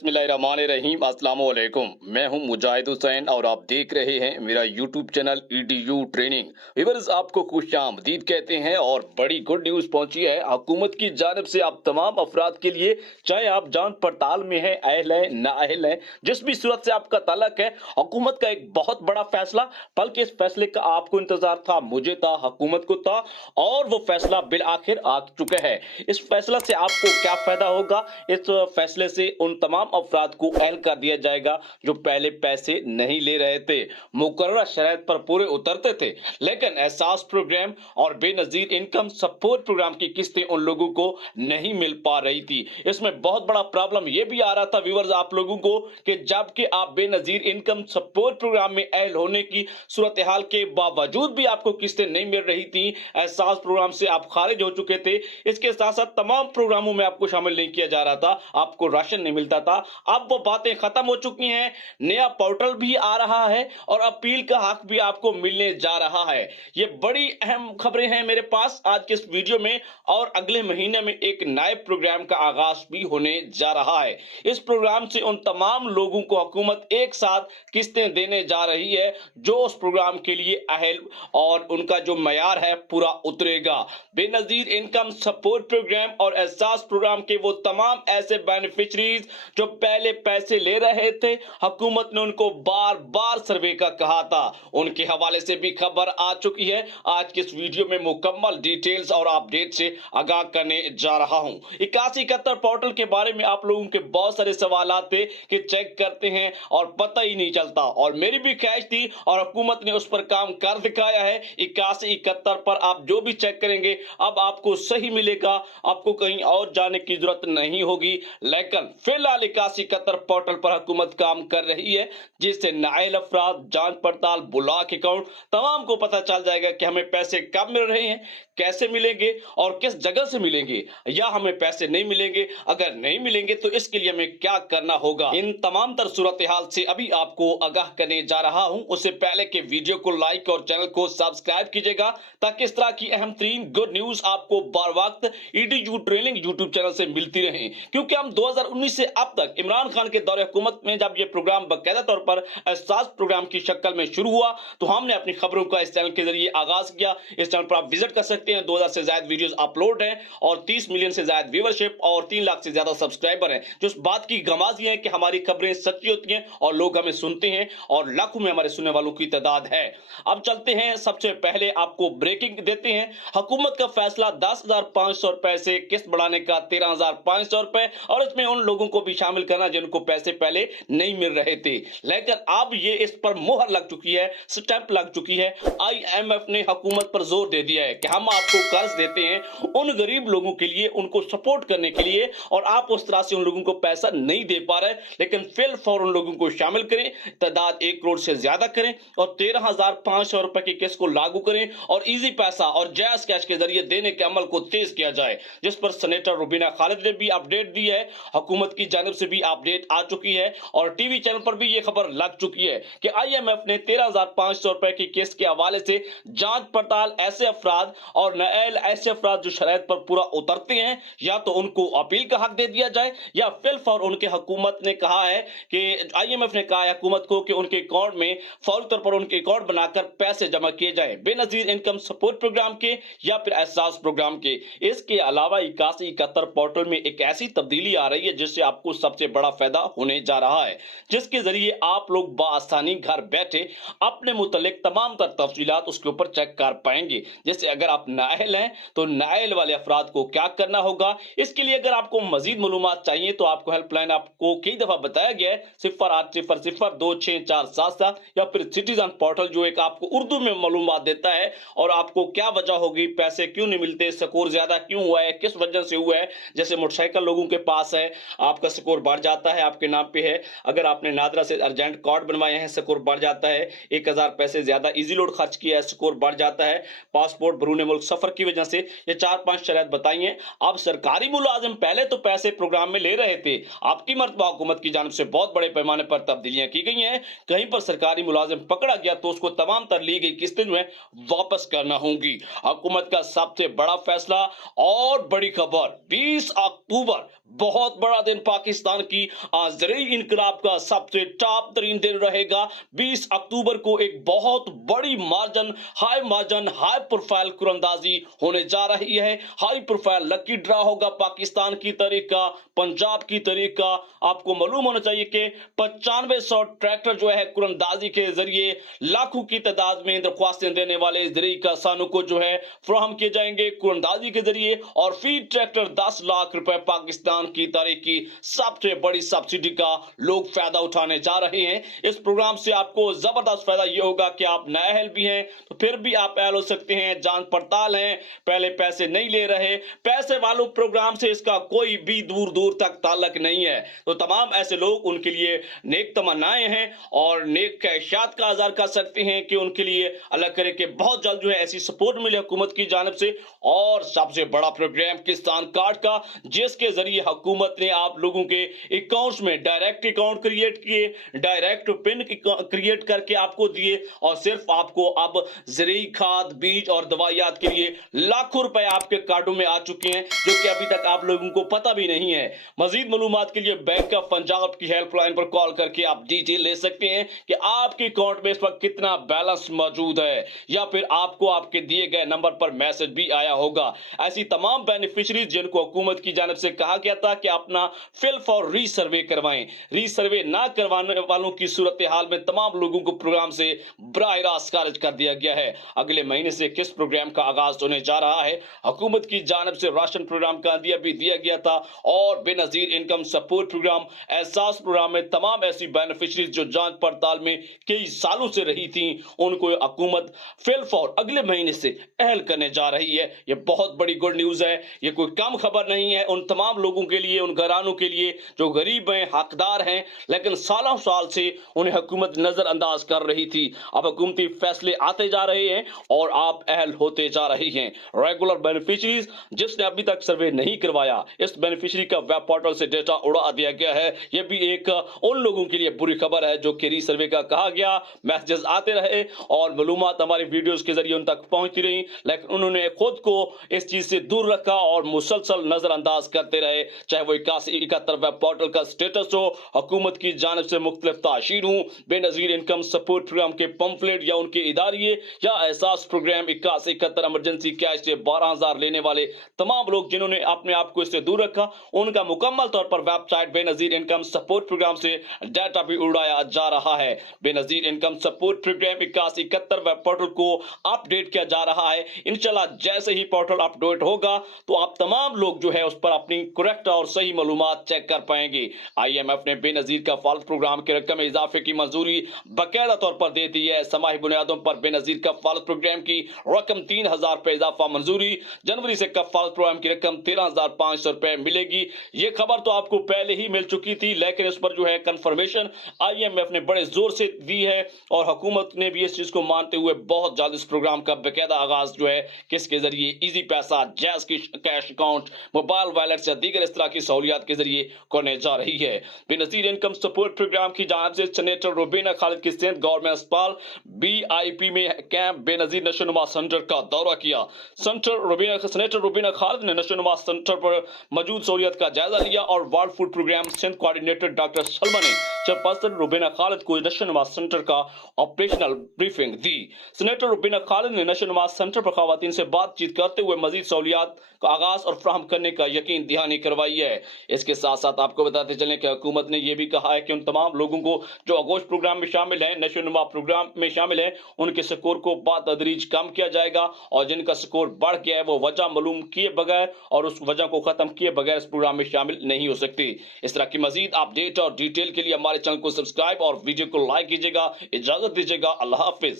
बिस्मिल्लाहिर्रहमानिर्रहीम अस्सलाम वालेकुम। मैं हूं मुजाहिद हुसैन और आप देख रहे हैं मेरा YouTube channel EDU training. Viewers, आपको खुशामदीद कहते हैं और बड़ी गुड न्यूज पहुंची है हुकूमत की जानिब से आप तमाम अफराद के लिए, चाहे आप जान पड़ताल में हैं, अहल हैं, नाअहल हैं, जिस भी सूरत से आपका ताल्लुक है, हुकूमत का एक बहुत बड़ा फैसला, बल्कि इस फैसले का आपको इंतजार था, मुझे था, हुकूमत को था, और वो फैसला बिल आखिर आ चुका है। इस फैसला से आपको क्या फायदा होगा? इस फैसले से उन तमाम अफराद को अहल कर दिया जाएगा जो पहले पैसे नहीं ले रहे थे, मुकर्रर शराइत पर पूरे उतरते थे, लेकिन एहसास प्रोग्राम और बेनजीर इनकम सपोर्ट प्रोग्राम की किस्तें उन लोगों को नहीं मिल पा रही थी। इसमें बहुत बड़ा प्रॉब्लम यह भी आ रहा था व्यूअर्स आप लोगों को कि जबकि आप बेनजीर इनकम सपोर्ट प्रोग्राम में अहल होने की सूरत हाल के बावजूद भी आपको किस्तें नहीं मिल रही थी, एहसास प्रोग्राम से आप खारिज हो चुके थे, इसके साथ साथ तमाम प्रोग्रामों में आपको शामिल नहीं किया जा रहा था, आपको राशन नहीं मिलता था। अब वो बातें खत्म हो चुकी हैं, नया पोर्टल भी आ रहा है और अपील का हक भी आपको मिलने जा रहा है। ये बड़ी अहम खबरें हैं मेरे पास आज के इस वीडियो में, और अगले महीने में एक नए प्रोग्राम का आगाज भी होने जा रहा है। इस प्रोग्राम से उन तमाम लोगों को हुकूमत एक साथ किस्तें देने जा रही है जो उस प्रोग्राम के लिए अहल और उनका जो मयार है पूरा उतरेगा। बेनजीर इनकम सपोर्ट प्रोग्राम और एहसास प्रोग्राम के वो तमाम ऐसे बेनिफिशरीज जो पहले पैसे ले रहे थे, हुकूमत ने उनको बार बार सर्वे का कहा था, उनके हवाले से भी खबर आ चुकी है। आज के इस वीडियो में मुकम्मल डिटेल्स और अपडेट से आगाह करने जा रहा हूं। 8171 पोर्टल के बारे में आप लोगों के बहुत सारे सवाल थे कि चेक करते हैं और पता ही नहीं चलता, और मेरी भी ख्वाहिश थी और हुकूमत ने उस पर काम कर दिखाया है। 8171 पर आप जो भी चेक करेंगे अब आपको सही मिलेगा, आपको कहीं और जाने की जरूरत नहीं होगी। लेकिन फिलहाल 8171 पोर्टल पर हुकूमत काम कर रही है, जिससे नाअहल अफराद जांच पड़ताल, ब्लॉक अकाउंट, तमाम को पता चल जाएगा कि हमें पैसे कब मिल रहे हैं, कैसे मिलेंगे और किस जगह से मिलेंगे, या हमें पैसे नहीं मिलेंगे, अगर नहीं मिलेंगे तो इसके लिए हमें क्या करना होगा। इन तमाम तर सूरत हाल से अभी आपको आगाह करने जा रहा हूं। उससे पहले के वीडियो को लाइक और चैनल को सब्सक्राइब कीजिएगा ताकि इस तरह की अहम तरीन गुड न्यूज आपको बार वक्त ईडीयू ट्रेनिंग यूट्यूब चैनल से मिलती रहे। क्योंकि हम 2019 से अब तक इमरान खान के दौरे हुकूमत में जब यह प्रोग्राम बाकायदा तौर पर एहसास प्रोग्राम की शक्ल में शुरू हुआ तो हमने अपनी खबरों का इस चैनल के जरिए आगाज किया। इस चैनल पर आप विजिट कर सकते हैं, 2000 से ज्यादा वीडियोस अपलोड हैं और 30 मिलियन से ज्यादा व्यूअरशिप और 3 लाख से ज्यादा सब्सक्राइबर हैं, जो इस बात की गवाही है कि हमारी खबरें सच्ची होती हैं और लोग हमें सुनते हैं, और लाखों में हमारे सुनने वालों की तादाद है। अब चलते हैं, सबसे पहले आपको ब्रेकिंग देते हैं। हुकूमत का फैसला 10,500 रुपए से किस्त बढ़ाने का 13,500 रुपए, और इसमें उन लोगों को भी शामिल करना जिनको पैसे पहले नहीं मिल रहे थे, लेकिन अब ये इस पर मोहर लग चुकी है, स्टैंप लग चुकी है। IMF ने हुकूमत पर जोर दे दिया है कि हम आपको कर्ज देते हैं उन गरीब लोगों के लिए, उनको सपोर्ट करने के लिए, और आप उस तरह से उन लोगों को पैसा नहीं दे पा रहे, लेकिन फिल फौर उन लोगों को शामिल करें, तादाद 1 करोड़ से ज्यादा करें और 13,500 रुपए की किस्त को लागू करें और इजी पैसा और जायज कैश के जरिए देने के अमल को तेज किया जाए, जिस पर सेनेटर रुबीना खालिद ने भी अपडेट दी है। हुकूमत की जानिब से भी अपडेट आ चुकी है और टीवी चैनल पर भी यह खबर लग चुकी है कि IMF ने 13,500 रुपए की किस्त के हवाले से जांच पड़ताल ऐसे अफराद और नाअहल ऐसे अफराद जो शराइत पर पूरा उतरते हैं, या तो उनको अपील का हक दे दिया जाए, या फिल फौर उनके हुकूमत ने कहा है कि IMF ने कहा है हुकूमत को कि उनके अकाउंट में फौरी तौर पर उनके अकाउंट बनाकर पैसे जमा किए जाए, बेनजीर इनकम सपोर्ट प्रोग्राम के या फिर एहसास प्रोग्राम के। इसके अलावा 8171 पोर्टल में एक ऐसी तब्दीली आ रही है जिससे आपको सबसे बड़ा फायदा होने जा रहा है, जिसके जरिए आप लोग बाआसानी घर बैठे अपने मुतल्लिक तमाम तर तफसीलात उसके ऊपर चेक कर पाएंगे। जैसे अगर आप नाअहल हैं तो नाअहल वाले अफराद को क्या करना होगा। इसके लिए अगर आपको मजीद मालूमात चाहिए तो आपको हेल्पलाइन आपको कई दफा बताया गया है 0800264777, या फिर सिटीजन पोर्टल जो एक आपको उर्दू में मालूमात देता है और आपको क्या वजह होगी, पैसे क्यों नहीं मिलते, स्कोर ज्यादा क्यों हुआ है, किस वजह से हुआ है। जैसे मोटरसाइकिल लोगों के पास है, आपका स्कोर बढ़ जाता है, आपके नाम पे है, अगर आपने नादरा से अर्जेंट कार्ड बनवाए हैं स्कोर बढ़ जाता है, 1000 पैसे ज्यादा इजी लोड खर्च किया है स्कोर बढ़ जाता है, पासपोर्ट बरूने मुल्क सफर की वजह से, ये 4-5 शरायत बताई हैं। अब सरकारी मुलाजिम पहले तो पैसे प्रोग्राम में ले रहे थे, आपकी मर्तबा हुकूमत की जानिब से बहुत बड़े पैमाने पर तब्दीलियां की गई हैं। कहीं पर सरकारी मुलाजिम पकड़ा गया तो उसको तमाम तर ली गई किस्तें जो है वापस करना होंगी। हुकूमत का सबसे बड़ा फैसला और बड़ी खबर, 20 अक्टूबर बहुत बड़ा दिन पाकिस्तान पाकिस्तान की ज़रूरी इनकलाब का सबसे टॉप तरीन दिन रहेगा। 20 अक्टूबर को एक बहुत बड़ी मार्जिन, हाई प्रोफाइल कुरंदाजी होने जा रही है। हाई प्रोफाइल लकी ड्रा होगा पाकिस्तान की तरीका, पंजाब की तरीका। आपको मालूम होना चाहिए कि 9500 ट्रैक्टर जो है कुरंदाजी के जरिए लाखों की तादाद में दरख्वास्तें देने वाले ज़रूरी किसानों को जो है फराहम किए जाएंगे कुरंदाजी के जरिए। और फीड ट्रैक्टर 10 लाख रुपए पाकिस्तान की तारीख की सबसे बड़ी सब्सिडी का लोग फायदा उठाने जा रहे हैं। इस प्रोग्राम से आपको जबरदस्त फायदा यह होगा कि आप नाअहल भी हैं तो फिर भी आप अहल हो सकते हैं, जांच पड़ताल है, पहले पैसे नहीं ले रहे, पैसे वालों प्रोग्राम से इसका कोई भी दूर दूर तक ताल्लुक नहीं है। तो तमाम ऐसे लोग, उनके लिए नेक तमन्नाएं हैं और नेक ख्वाहिशात का इज़हार कर सकते हैं कि उनके लिए अल्लाह करे कि बहुत जल्द जो है ऐसी सपोर्ट मिले हुकूमत की जानिब से। और सबसे बड़ा प्रोग्राम किसान कार्ड का, जिसके जरिए हुकूमत ने आप लोगों के अकाउंट्स में डायरेक्ट अकाउंट क्रिएट किए, डायरेक्ट पिन क्रिएट करके आपको दिए और सिर्फ आपको अब ज़रूरी खाद, बीज और दवाइयात के लिए लाखों रुपए आपके कार्डों में आ चुके हैं, जो कि अभी तक आप लोगों को पता भी नहीं है। मजीद मालूमात के लिए बैंक ऑफ पंजाब की हेल्पलाइन पर कॉल करके आप डिटेल ले सकते हैं कि आपके अकाउंट में इस वक्त कितना बैलेंस मौजूद है, या फिर आपको आपके दिए गए नंबर पर मैसेज भी आया होगा। ऐसी तमाम बेनिफिशरीज जिनको हुकूमत की जानिब से कहा गया था कि अपना फिल फॉर रीसर्वे करवाएं, रीसर्वे ना करवाने वालों की सूरत हाल में तमाम लोगों को प्रोग्राम से बराह रास्त खारिज कर दिया गया है। अगले महीने से किस प्रोग्राम का आगाज होने जा रहा है, हुकूमत की जानिब से राशन प्रोग्राम का दिया भी दिया गया था और बेनजीर इनकम सपोर्ट प्रोग्राम, एहसास प्रोग्राम में तमाम ऐसी बेनिफिशरीज जो जांच पड़ताल में कई सालों से रही थी, उनको हुकूमत फिल फॉर अगले महीने से अहल करने जा रही है। यह बहुत बड़ी गुड न्यूज है, यह कोई कम खबर नहीं है उन तमाम लोगों के लिए, उन घरानों के लिए जो गरीब हैं, हकदार हैं, लेकिन सालों साल से उन्हें हुकूमत नजरअंदाज कर रही थी। अब हुकूमती फैसले आते जा रहे हैं और आप अहल होते जा रहे हैं। रेगुलर बेनिफिशरीज जिसने अभी तक सर्वे नहीं करवाया, इस बेनिफिशरी का वेब पोर्टल से डेटा उड़ा दिया गया है। यह भी एक उन लोगों के लिए बुरी खबर है जो कि रीसर्वे का कहा गया, मैसेजेस आते रहे और मालूमात हमारी वीडियोस के जरिए उन तक पहुंचती रही, लेकिन उन्होंने खुद को इस चीज से दूर रखा और मुसलसल नजरअंदाज करते रहे। चाहे वो 8171 वेब पोर्टल का स्टेटस हो, हुकूमत की जानिब से मुख्तलिफ ताशीर हो, बेनजीर इनकम सपोर्ट प्रोग्राम के पंफलेट या उनके इदारिये, या एहसास प्रोग्राम 8171 इमरजेंसी कैश से 12,000 लेने वाले तमाम लोग जिन्होंने अपने आप को इससे दूर रखा, उनका मुकम्मल तौर पर website Benazir income support programme से डाटा भी उड़ाया जा रहा है। Benazir income support programme 8171 web portal को अपडेट किया जा रहा है। इंशाल्लाह जैसे ही पोर्टल अपडेट होगा तो आप तमाम लोग जो है उस पर अपनी करेक्ट और सही मालूमात चेक कर पाएंगे। IMF ने बेनजीर का फालत प्रोग्राम की रकम में इजाफे की मंजूरी बाकायदा तौर पर दे दी है। समाही बुनियादों पर बेनजीर का फालत प्रोग्राम की रकम 3,000 रुपए इजाफा मंजूरी। जनवरी से कफालत प्रोग्राम की रकम 13,500 रुपए मिलेगी। ये खबर तो आपको पहले ही मिल चुकी थी, लेकिन इस पर जो है कंफर्मेशन IMF ने बड़े जोर से दी है और हुकूमत ने भी इस चीज को मानते हुए बहुत जल्द इस प्रोग्राम का बाकायदा आगाज जो है किसके जरिए, इजी पैसा, जैज की कैश अकाउंट, मोबाइल वॉलेट या दीगर इस तरह की सहूलियात के जरिए करने जा रही है। बेनजीर इनकम सपोर्ट प्रोग्राम की जानिब से सेनेटर रुबीना खालिद की सेंट गवर्नमेंट अस्पताल BIP में कैंप बेनजीर नशोनुमा सेंटर का दौरा किया। सेनेटर रुबीना खालिद ने नशोनुमा सेंटर पर मौजूद सहूलियत का जायजा लिया और वर्ल्ड फूड प्रोग्राम सेंट कोऑर्डिनेटर डॉक्टर सलमा ने चेयरपर्सन रुबीना खालिद को नशोनुमा सेंटर का ऑपरेशनल ब्रीफिंग दी। सेनेटर रुबीना खालिद ने नशोनुमा सेंटर पर खवातीन से बातचीत करते हुए मजीद सहूलियात का आगाज और फ्राहम करने का यकीन दहानी करवाई है। इसके साथ साथ आपको बताते चलें कि हुकूमत ने यह भी कहा है कि उन तमाम लोगों को जो आगोश प्रोग्राम में शामिल हैं, नशोनुमा प्रोग्राम में शामिल हैं, उनके स्कोर को बातदरीज कम किया जाएगा और जिनका स्कोर बढ़ गया है वो वजह मालूम किए बगैर और उस वजह को खत्म किए बगैर इस प्रोग्राम में शामिल नहीं हो सकती। इस तरह की मजीद अपडेट और डिटेल के लिए हमारे चैनल को सब्सक्राइब और वीडियो को लाइक कीजिएगा। इजाजत दीजिएगा। अल्लाह हाफिज।